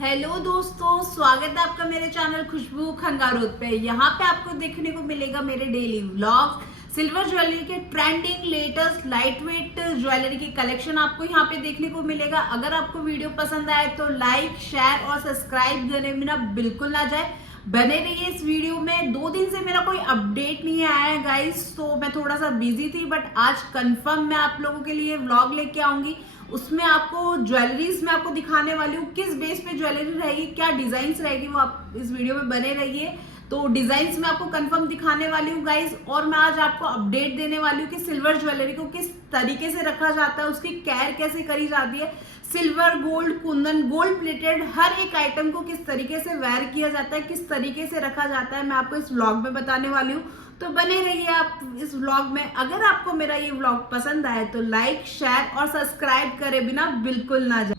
Hello दोस्तों, स्वागत है आपका मेरे चैनल खुशबू खंगारोत पे। यहाँ पे आपको देखने को मिलेगा मेरे डेली व्लॉग। सिल्वर ज्वेलरी के trending latest light weight jewellery की कलेक्शन आपको यहाँ पे देखने को मिलेगा। अगर आपको वीडियो पसंद आए तो लाइक, शेयर और सब्सक्राइब करने बिना बिल्कुल ना जाए, बने रहिए इस वीडियो में। 2 दिन से मेरा कोई अपडेट नहीं आया है गाइस, तो मैं थोड़ा सा बिजी थी, बट आज कंफर्म मैं आप लोगों के लिए व्लॉग लेके आऊंगी। उसमें आपको ज्वेलरीज में आपको दिखाने वाली हूँ, किस बेस पे ज्वेलरी रहेगी, क्या डिजाइन्स रहेगी, वो आप इस वीडियो में बने रहिए। तो डिजाइन्स में आपको कंफर्म दिखाने वाली हूँ गाइस, और मैं आज आपको अपडेट देने वाली हूँ कि सिल्वर ज्वेलरी को किस तरीके से रखा जाता है, उसकी केयर कैसे करी जाती है। Silver, gold, kundan, gold plated हर एक आइटम को किस तरीके से वेयर किया जाता है, किस तरीके से रखा जाता है, मैं आपको इस व्लॉग में बताने वाली हूँ। तो बने रहिए आप इस व्लॉग में। अगर आपको मेरा ये व्लॉग पसंद आए तो लाइक, शेयर और सब्सक्राइब करे बिना बिल्कुल ना जाए।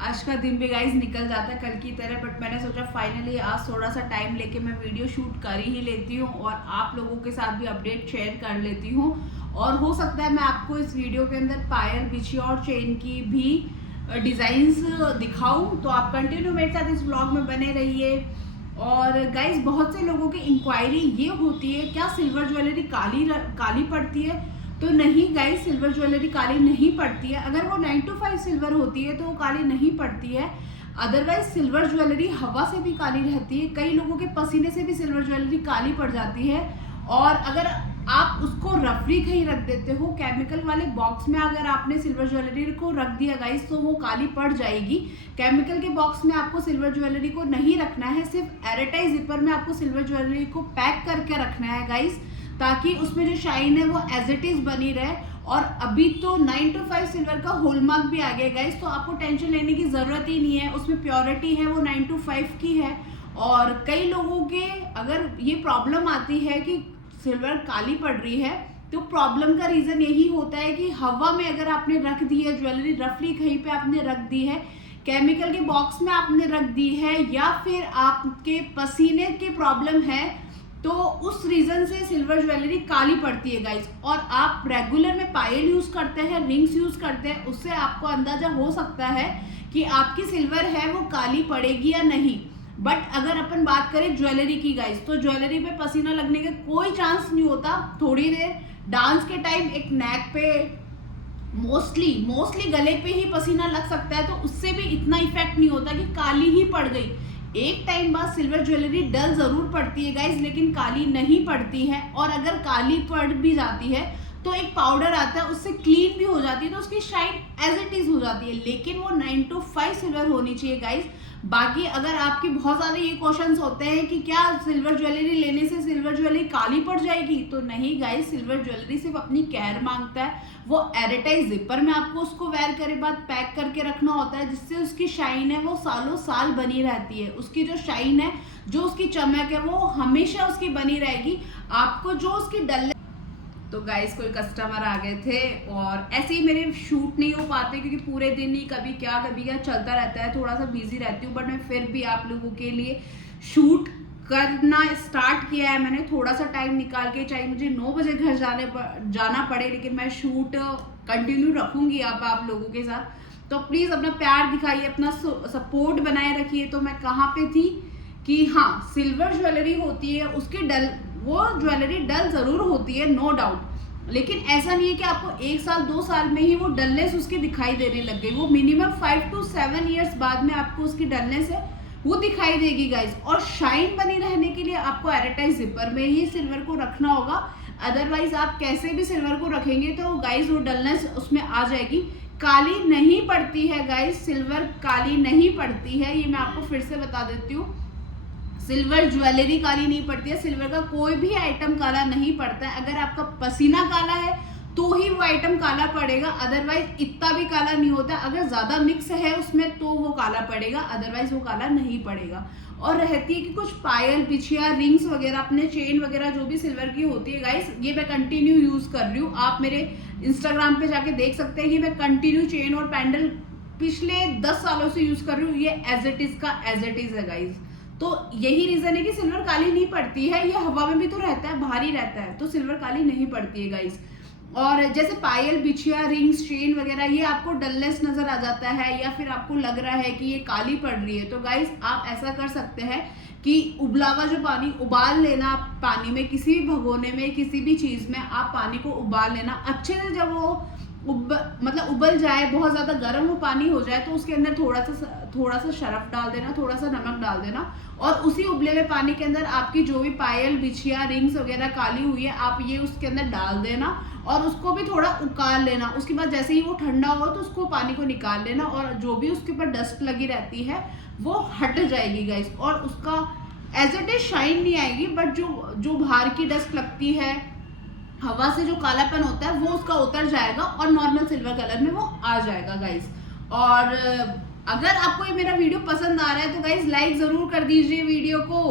आज का दिन भी गाइस निकल जाता है कल की तरह, बट मैंने सोचा फाइनली आज थोड़ा सा टाइम लेके मैं वीडियो शूट कर ही लेती हूँ और आप लोगों के साथ भी अपडेट शेयर कर लेती हूँ। और हो सकता है मैं आपको इस वीडियो के अंदर पायल, बिछिया और चेन की भी डिजाइन्स दिखाऊं, तो आप कंटिन्यू मेरे साथ इस व्लॉग में बने रहिए। और गाइस, बहुत से लोगों की इंक्वायरी ये होती है, क्या सिल्वर ज्वेलरी काली पड़ती है? तो नहीं गाइस, सिल्वर ज्वेलरी काली नहीं पड़ती है। अगर वो 9 to 5 सिल्वर होती है तो वो काली नहीं पड़ती है। अदरवाइज सिल्वर ज्वेलरी हवा से भी काली रहती है, कई लोगों के पसीने से भी सिल्वर ज्वेलरी काली पड़ जाती है। और अगर आप उसको रफली कहीं रख देते हो, केमिकल वाले बॉक्स में अगर आपने सिल्वर ज्वेलरी को रख दिया गाइस, तो वो काली पड़ जाएगी। केमिकल के बॉक्स में आपको सिल्वर ज्वेलरी को नहीं रखना है, सिर्फ एयरटाइट जिपर में आपको सिल्वर ज्वेलरी को पैक करके रखना है गाइस, ताकि उसमें जो शाइन है वो एज इट इज बनी रहे। और अभी तो 9 to 5 सिल्वर का होलमार्क भी आ गया गाइस, तो आपको टेंशन लेने की जरूरत ही नहीं है, उसमें प्योरिटी है वो 9 to 5 की है। और कई लोगों के अगर ये प्रॉब्लम आती है कि सिल्वर काली पड़ रही है, तो प्रॉब्लम का रीजन यही होता है कि हवा में अगर आपने रख दी है ज्वेलरी, रफली कहीं पे आपने रख दी है, केमिकल के बॉक्स में आपने रख दी है, या फिर आपके पसीने के प्रॉब्लम है, तो उस रीजन से सिल्वर ज्वेलरी काली पड़ती है गाइस। और आप रेगुलर में पायल यूज करते हैं, रिंग्स यूज करते हैं, उससे आपको अंदाजा हो सकता है कि आपकी सिल्वर है वो काली पड़ेगी या नहीं। बट अगर अपन बात करें ज्वेलरी की गाइस, तो ज्वेलरी पे पसीना लगने का कोई चांस नहीं होता। थोड़ी देर डांस के टाइम एक नेक पे, मोस्टली गले पे ही पसीना लग सकता है, तो उससे भी इतना इफेक्ट नहीं होता कि काली ही पड़ गई। एक टाइम बाद सिल्वर ज्वेलरी डल जरूर पड़ती है गाइस, लेकिन काली नहीं पड़ती है। और अगर काली पड़ भी जाती है तो एक पाउडर आता है, उससे क्लीन भी हो जाती है, तो उसकी शाइन एज इट इज हो जाती है। लेकिन वो 9 to 5 सिल्वर होनी चाहिए गाइस। बाकी अगर आपकी बहुत ज्यादा ये क्वेश्चंस होते हैं कि क्या सिल्वर ज्वेलरी लेने से सिल्वर ज्वेलरी काली पड़ जाएगी, तो नहीं गाइस, सिल्वर ज्वेलरी सिर्फ अपनी केयर मांगता है। वो एयरटाइट जिपर में आपको उसको वेयर करे बाद पैक करके रखना होता है, जिससे उसकी शाइन है वो सालों साल बनी रहती है। उसकी जो शाइन है, जो उसकी चमक है, वो हमेशा उसकी बनी रहेगी। आपको जो उसकी डल तो गाइस, कोई कस्टमर आ गए थे और ऐसे ही मेरे शूट नहीं हो पाते, क्योंकि पूरे दिन ही कभी क्या चलता रहता है, थोड़ा सा बिजी रहती हूँ। बट मैं फिर भी आप लोगों के लिए शूट करना स्टार्ट किया है मैंने, थोड़ा सा टाइम निकाल के, चाहे मुझे 9 बजे घर जाना पड़े, लेकिन मैं शूट कंटिन्यू रखूंगी अब आप लोगों के साथ। तो प्लीज अपना प्यार दिखाइए, अपना सपोर्ट बनाए रखिए। तो मैं कहाँ पे थी कि हाँ, सिल्वर ज्वेलरी होती है, उसकी वो ज्वेलरी डल जरूर होती है, नो डाउट, लेकिन ऐसा नहीं है कि आपको 1 साल 2 साल में ही वो डलनेस उसकी दिखाई देने लग गई। वो मिनिमम 5 to 7 ईयर्स बाद में आपको उसकी डलनेस है वो दिखाई देगी गाइस। और शाइन बनी रहने के लिए आपको एयरटाइट जिपर में ही सिल्वर को रखना होगा। अदरवाइज आप कैसे भी सिल्वर को रखेंगे तो गाइस वो डलनेस उसमें आ जाएगी। काली नहीं पड़ती है गाइस, सिल्वर काली नहीं पड़ती है, ये मैं आपको फिर से बता देती हूँ। सिल्वर ज्वेलरी काली नहीं पड़ती है, सिल्वर का कोई भी आइटम काला नहीं पड़ता है। अगर आपका पसीना काला है तो ही वो आइटम काला पड़ेगा, अदरवाइज इतना भी काला नहीं होता। अगर ज्यादा मिक्स है उसमें तो वो काला पड़ेगा, अदरवाइज वो काला नहीं पड़ेगा। और रहती है कि कुछ पायल, बिछिया, रिंग्स वगैरह, अपने चेन वगैरह जो भी सिल्वर की होती है गाइस, ये मैं कंटिन्यू यूज कर रही हूँ। आप मेरे इंस्टाग्राम पे जाके देख सकते हैं कि मैं कंटिन्यू चेन और पैंडल पिछले 10 सालों से यूज कर रही हूँ। ये एज इट इज का एज इट इज है गाइस। तो यही रीजन है कि सिल्वर काली नहीं पड़ती है। ये हवा में भी तो रहता है, बाहर ही रहता है, तो सिल्वर काली नहीं पड़ती है गाइस। और जैसे पायल, बिछिया, रिंग्स, चेन वगैरह ये आपको डलनेस नजर आ जाता है या फिर आपको लग रहा है कि ये काली पड़ रही है, तो गाइस आप ऐसा कर सकते हैं कि उबला हुआ जो पानी उबाल लेना, पानी में किसी भी भगोने में किसी भी चीज में आप पानी को उबाल लेना अच्छे से। जब वो मतलब उबल जाए, बहुत ज्यादा गर्म वो पानी हो जाए, तो उसके अंदर थोड़ा सा शर्फ डाल देना, थोड़ा सा नमक डाल देना और उसी उबले हुए पानी के अंदर आपकी जो भी पायल, बिछिया, रिंग्स वगैरह काली हुई है आप ये उसके अंदर डाल देना और उसको भी थोड़ा उकाल लेना। उसके बाद जैसे ही वो ठंडा हो तो उसको पानी को निकाल लेना और जो भी उसके ऊपर डस्ट लगी रहती है वो हट जाएगी गाइस, और उसका एज इट इज शाइन नहीं आएगी, बट जो बाहर की डस्ट लगती है, हवा से जो कालापन होता है वो उसका उतर जाएगा और नॉर्मल सिल्वर कलर में वो आ जाएगा गाइस। और अगर आपको ये मेरा वीडियो पसंद आ रहा है तो गाइस लाइक जरूर कर दीजिए वीडियो को।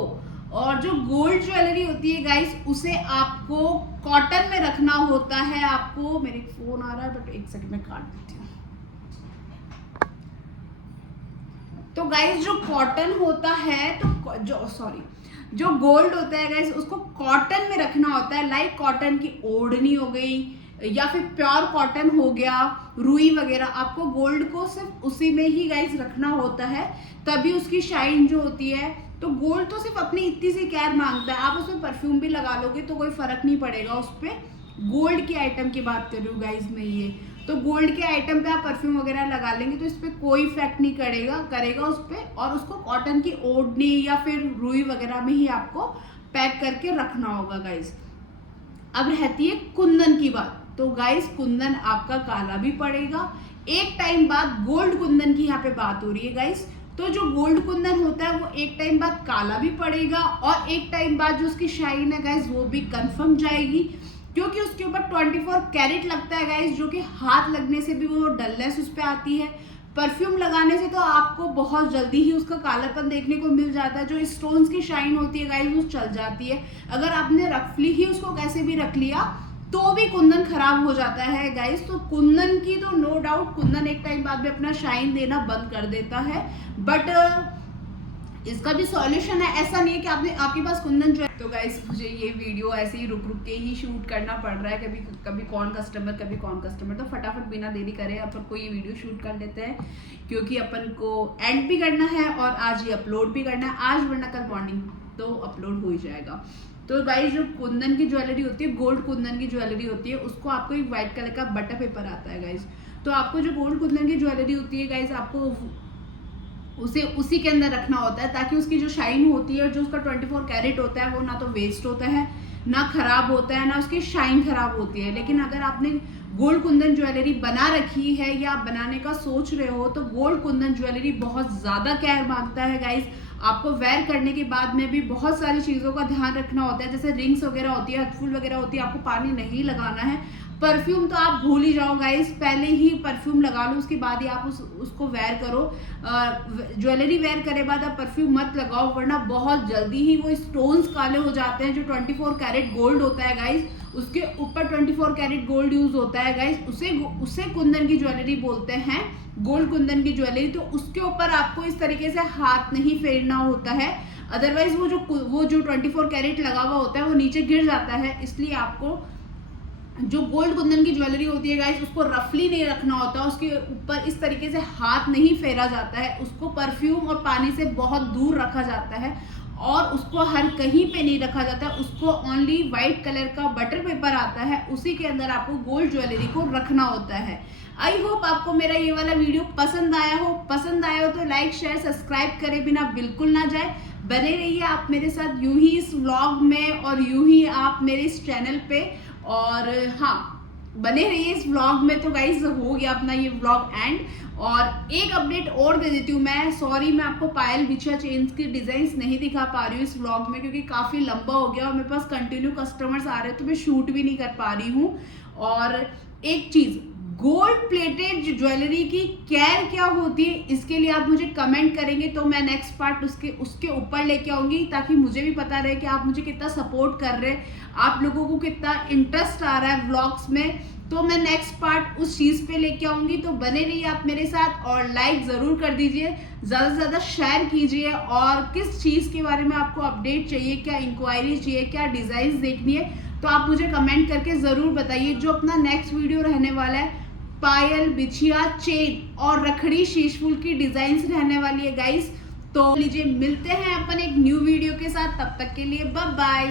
और जो गोल्ड ज्वेलरी होती है गाइस उसे आपको कॉटन में रखना होता है। आपको मेरे फोन आ रहा है बट एक सेकंड में काट देती हूँ। तो गाइस जो कॉटन होता है, तो जो गोल्ड होता है गाइस उसको कॉटन में रखना होता है। लाइक कॉटन की ओढ़नी हो गई या फिर प्योर कॉटन हो गया, रुई वगैरह, आपको गोल्ड को सिर्फ उसी में ही गाइस रखना होता है, तभी उसकी शाइन जो होती है। तो गोल्ड तो सिर्फ अपनी इतनी सी केयर मांगता है, आप उसमें परफ्यूम भी लगा लोगे तो कोई फर्क नहीं पड़ेगा उस पर। गोल्ड के आइटम की बात कर रही हूँ गाइस मैं ये, तो गोल्ड के आइटम पे आप परफ्यूम वगैरह लगा लेंगे तो इस पर कोई इफेक्ट नहीं करेगा उस पर। और उसको कॉटन की ओढ़नी या फिर रुई वगैरह में ही आपको पैक करके रखना होगा गाइस। अब रहती है कुंदन की बात, तो गाइस कुंदन आपका काला भी पड़ेगा। एक टाइम बाद गोल्ड कुंदन की यहाँ पे बात हो रही है गाइस, तो जो गोल्ड कुंदन होता है वो एक टाइम बाद काला भी पड़ेगा और एक टाइम बाद जो उसकी शाइन है गाइस वो भी कंफर्म जाएगी, क्योंकि उसके ऊपर 24 कैरेट लगता है गाइस, जो कि हाथ लगने से भी वो डलनेस उस पर आती है। परफ्यूम लगाने से तो आपको बहुत जल्दी ही उसका कालापन देखने को मिल जाता है। जो स्टोन्स की शाइन होती है गाइस वो चल जाती है। अगर आपने रफली ही उसको कैसे भी रख लिया तो भी कुंदन खराब हो जाता है गाइस। तो कुंदन की तो नो डाउट कुंदन एक टाइम बाद भी अपना शाइन देना बंद कर देता है, बट इसका भी सॉल्यूशन है। ऐसा नहीं है कि आपके पास कुंदन जो है। तो गाइस मुझे ये वीडियो ऐसे ही रुक के ही शूट करना पड़ रहा है, कभी कौन कस्टमर, तो फटाफट बिना देरी करे अपन को ये वीडियो शूट कर लेते हैं, क्योंकि अपन को एंड भी करना है और आज ही अपलोड भी करना है, आज वरना कल मॉर्निंग तो अपलोड हो ही जाएगा। तो गाइस जो कुंदन की ज्वेलरी होती है, गोल्ड कुंदन की ज्वेलरी होती है, उसको आपको एक व्हाइट कलर का बटर पेपर आता है गाइस। तो आपको जो गोल्ड कुंदन की ज्वेलरी होती है गाइस आपको उसे उसी के अंदर रखना होता है, ताकि उसकी जो शाइन होती है, जो उसका 24 कैरेट होता है वो ना तो वेस्ट होता है, ना खराब होता है, ना उसकी शाइन खराब होती है। लेकिन अगर आपने गोल्ड कुंदन ज्वेलरी बना रखी है या बनाने का सोच रहे हो तो गोल्ड कुंदन ज्वेलरी बहुत ज्यादा केयर मांगता है गाइस। आपको वेयर करने के बाद में भी बहुत सारी चीजों का ध्यान रखना होता है, जैसे रिंग्स वगैरह होती है, हथफुल वगैरह होती है, आपको पानी नहीं लगाना है। परफ्यूम तो आप भूल ही जाओ गाइस, पहले ही परफ्यूम लगा लो, उसके बाद ही आप उसको वेयर करो। ज्वेलरी वेयर करे बाद आप परफ्यूम मत लगाओ, वरना बहुत जल्दी ही वो स्टोन्स काले हो जाते हैं। जो 24 कैरेट गोल्ड होता है गाइस, उसके ऊपर 24 कैरेट गोल्ड यूज होता है गाइस, उसे कुंदन की ज्वेलरी बोलते हैं, गोल्ड कुंदन की ज्वेलरी। तो उसके ऊपर आपको इस तरीके से हाथ नहीं फेरना होता है, अदरवाइज वो जो 24 कैरेट लगा हुआ होता है वो नीचे गिर जाता है। इसलिए आपको जो गोल्ड कुंदन की ज्वेलरी होती है गाइस उसको रफली नहीं रखना होता, उसके ऊपर इस तरीके से हाथ नहीं फेरा जाता है, उसको परफ्यूम और पानी से बहुत दूर रखा जाता है और उसको हर कहीं पे नहीं रखा जाता है। उसको ओनली व्हाइट कलर का बटर पेपर आता है, उसी के अंदर आपको गोल्ड ज्वेलरी को रखना होता है। आई होप आपको मेरा ये वाला वीडियो पसंद आया हो तो लाइक शेयर सब्सक्राइब करे बिना बिल्कुल ना जाए, बने रहिए आप मेरे साथ यूं ही इस व्लॉग में और यूं ही आप मेरे इस चैनल पे। और हाँ, बने रहिए इस व्लॉग में। तो गाइस हो गया अपना ये व्लॉग एंड, और एक अपडेट और दे देती हूँ मैं। सॉरी मैं आपको पायल, बिछिया, चेन्स की डिजाइन्स नहीं दिखा पा रही हूँ इस व्लॉग में, क्योंकि काफी लंबा हो गया और मेरे पास कंटिन्यू कस्टमर्स आ रहे हैं तो मैं शूट भी नहीं कर पा रही हूँ। और एक चीज, गोल्ड प्लेटेड ज्वेलरी की केयर क्या होती है, इसके लिए आप मुझे कमेंट करेंगे तो मैं नेक्स्ट पार्ट उसके ऊपर लेके आऊंगी, ताकि मुझे भी पता रहे कि आप मुझे कितना सपोर्ट कर रहे हैं, आप लोगों को कितना इंटरेस्ट आ रहा है व्लॉग्स में। तो मैं नेक्स्ट पार्ट उस चीज पे लेके आऊंगी, तो बने रहिए आप मेरे साथ और लाइक जरूर कर दीजिए, ज्यादा से ज्यादा शेयर कीजिए। और किस चीज के बारे में आपको अपडेट चाहिए, क्या इंक्वायरी चाहिए, क्या डिजाइन देखनी है, तो आप मुझे कमेंट करके ज़रूर बताइए। जो अपना नेक्स्ट वीडियो रहने वाला है, पायल, बिछिया, चेन और रखड़ी शीशफुल की डिजाइन्स रहने वाली है गाइस। तो लीजिए, मिलते हैं अपन एक न्यू वीडियो के साथ, तब तक के लिए बाय बाय।